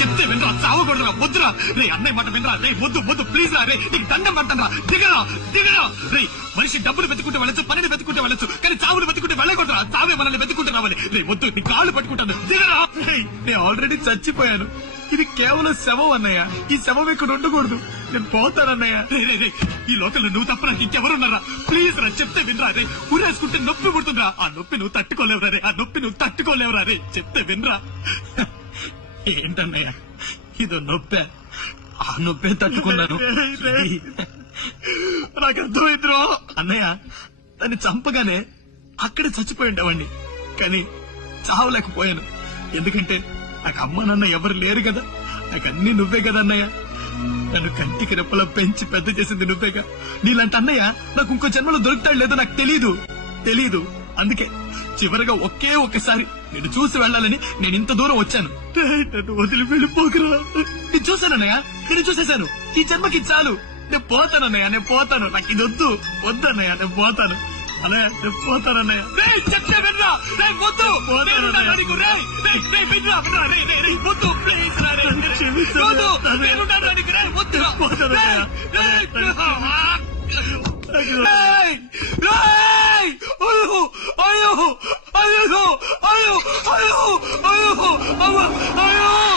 చెప్తే వినరా, చావకూడదురా, వద్దురా రే, అన్నయ్య మాట వినరా రే, వద్దు ప్లీజ్ రా రే, నీకు దండం పడతాను రా, దిగరా రే. మనిషి డబ్బులు వెతుకుంటే వెళ్ళొచ్చు, పనిని వెతుకుంటే వెళ్ళొచ్చు, కానీ చావులు వెతుకుంటే వెళ్ళకూడదురా. చావే మనల్ని వెతుకుంటే రావాలి రే, వద్దు, నీ కాళ్ళు పట్టుకుంటాను, దిగరా. నేను ఆల్రెడీ చచ్చిపోయాను, ఇది కేవలం శవం అన్నయ్య, ఈ శవం ఇక్కడ ఉండకూడదు, నేను పోతానన్నయ్య. ఈ లోకల్లో నువ్వు తప్ప నాకు ఇంకెవరున్నారా, ప్లీజ్ రా చెప్తే వినరా రే. ఊరేసుకుంటే నొప్పి పుడుతుందిరా, ఆ నొప్పి నువ్వు తట్టుకోలేవురా రే, ఆ నొప్పి నువ్వు తట్టుకోలేవురా రే, చెప్తే వినరా. ఏంటన్నయ్య ఇదో నొప్పే, ఆ నొప్పే తట్టుకున్నాను. నాకు అర్థమైందిరో అన్నయ్య, దాన్ని చంపగానే అక్కడే చచ్చిపోయి ఉండేవాడిని, కానీ చావలేకపోయాను. ఎందుకంటే నాకు అమ్మ నాన్న ఎవరు లేరు కదా, నాకు అన్ని నువ్వే కదా అన్నయ్య. నన్ను కంటికి రెప్పలా పెంచి పెద్ద చేసింది నువ్వేగా. నీలాంటి అన్నయ్య నాకు ఇంకో జన్మలో దొరుకుతాడు లేదో నాకు తెలీదు. అందుకే చివరిగా ఒకే ఒక్కసారి నేను చూసి వెళ్ళాలని నేను ఇంత దూరం వచ్చాను. నన్ను వదిలి వెళ్ళిపోకురా. నేను చూశానన్నయ్య, నేను చూసేశాను, ఈ జన్మకి చాలు. నేను పోతానన్నయ్య, నేను పోతాను, నాకు ఇది వద్దన్నయ్య, నేను పోతాను అన్నయ్య, నేను పోతానన్నయ్య. చెప్తే వినరా, వద్దు అయ్యో